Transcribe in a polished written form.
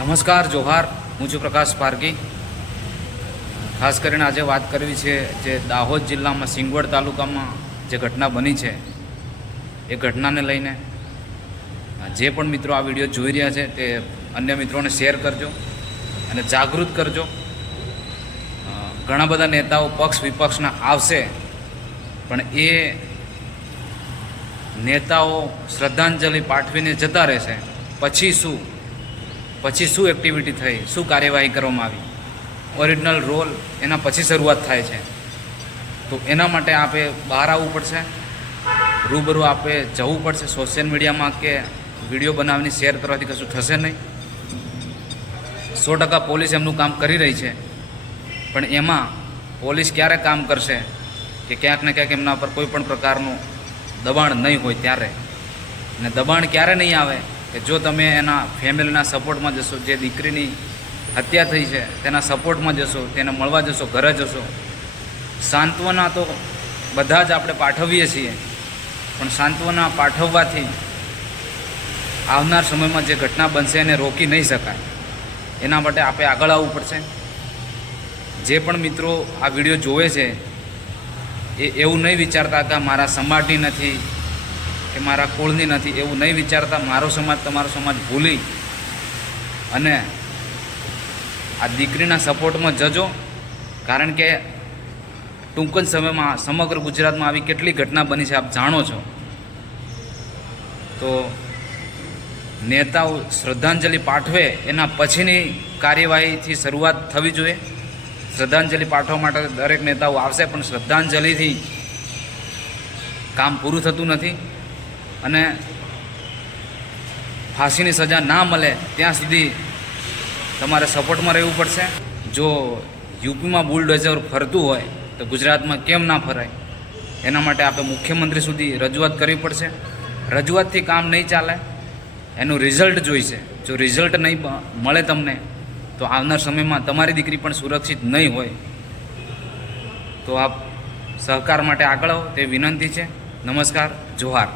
નમસ્કાર જોહાર, હું છું પ્રકાશ પારગી। ખાસ કરીને આજે વાત કરવી છે જે દાહોદ જિલ્લામાં સિંગવડ તાલુકામાં જે ઘટના બની છે એ ઘટનાને લઈને જે પણ મિત્રો આ વિડીયો જોઈ રહ્યા છે તે અન્ય મિત્રોને શેર કરજો અને જાગૃત કરજો। ઘણા બધા નેતાઓ પક્ષ વિપક્ષના આવશે, પણ એ નેતાઓ શ્રદ્ધાંજલિ પાઠવીને જતા રહેશે, પછી શું એક્ટિવિટી થઈ, શું કાર્યવાહી કરવામાં આવી, ઓરિજિનલ રોલ એના પછી શરૂઆત થાય છે। તો એના માટે આપે બહાર આવવું પડશે, રૂબરૂ આપે જવું પડશે। સોશિયલ મીડિયામાં કે વિડીયો બનાવીને શેર કરવાથી કશું થશે નહીં। 100% પોલીસ એમનું કામ કરી રહી છે, પણ એમાં પોલીસ ક્યારે કામ કરશે કે ક્યાંક ને ક્યાંક એમના પર કોઈ પણ પ્રકારનું દબાણ નહીં હોય ત્યારે। અને દબાણ ક્યારે નહીં આવે કે જો તમે એના ફેમિલીના સપોર્ટમાં જશો, જે દીકરીની હત્યા થઈ છે તેના સપોર્ટમાં જશો, તેને મળવા જશો, ઘરે જશો। સાંત્વના તો બધા જ આપણે પાઠવીએ છીએ, પણ સાંત્વના પાઠવવાથી આવનાર સમયમાં જે ઘટના બનશે એને રોકી નહીં શકાય। એના માટે આપણે આગળ આવવું પડશે। જે પણ મિત્રો આ વિડીયો જોવે છે એ એવું નહીં વિચારતા કે મારા સમાજની નથી કે મારા કુળની નથી, એવું નહીં વિચારતા। મારો સમાજ તમારો સમાજ ભૂલી અને આ દીકરીના સપોર્ટમાં જજો, કારણ કે ટૂંક જ સમયમાં સમગ્ર ગુજરાતમાં આવી કેટલી ઘટના બની છે આપ જાણો છો। તો નેતાઓ શ્રદ્ધાંજલિ પાઠવે એના પછીની કાર્યવાહીથી શરૂઆત થવી જોઈએ। શ્રદ્ધાંજલિ પાઠવવા માટે દરેક નેતાઓ આવશે, પણ શ્રદ્ધાંજલિથી કામ પૂરું થતું નથી અને ફાંસીની સજા ના મળે ત્યાં સુધી તમારે સપોર્ટમાં રહેવું પડશે। જો યુપીમાં બુલડોઝર ફરતું હોય તો ગુજરાતમાં કેમ ના ફરાય? એના માટે આપણે મુખ્યમંત્રી સુધી રજૂઆત કરવી પડશે। રજૂઆતથી કામ નહીં ચાલે, એનું રિઝલ્ટ જોઈશે। જો રિઝલ્ટ નહીં મળે તમને, તો આવનાર સમયમાં તમારી દીકરી પણ સુરક્ષિત નહીં હોય। તો આપ સહકાર માટે આગળ આવો તે વિનંતી છે। નમસ્કાર, જોહાર।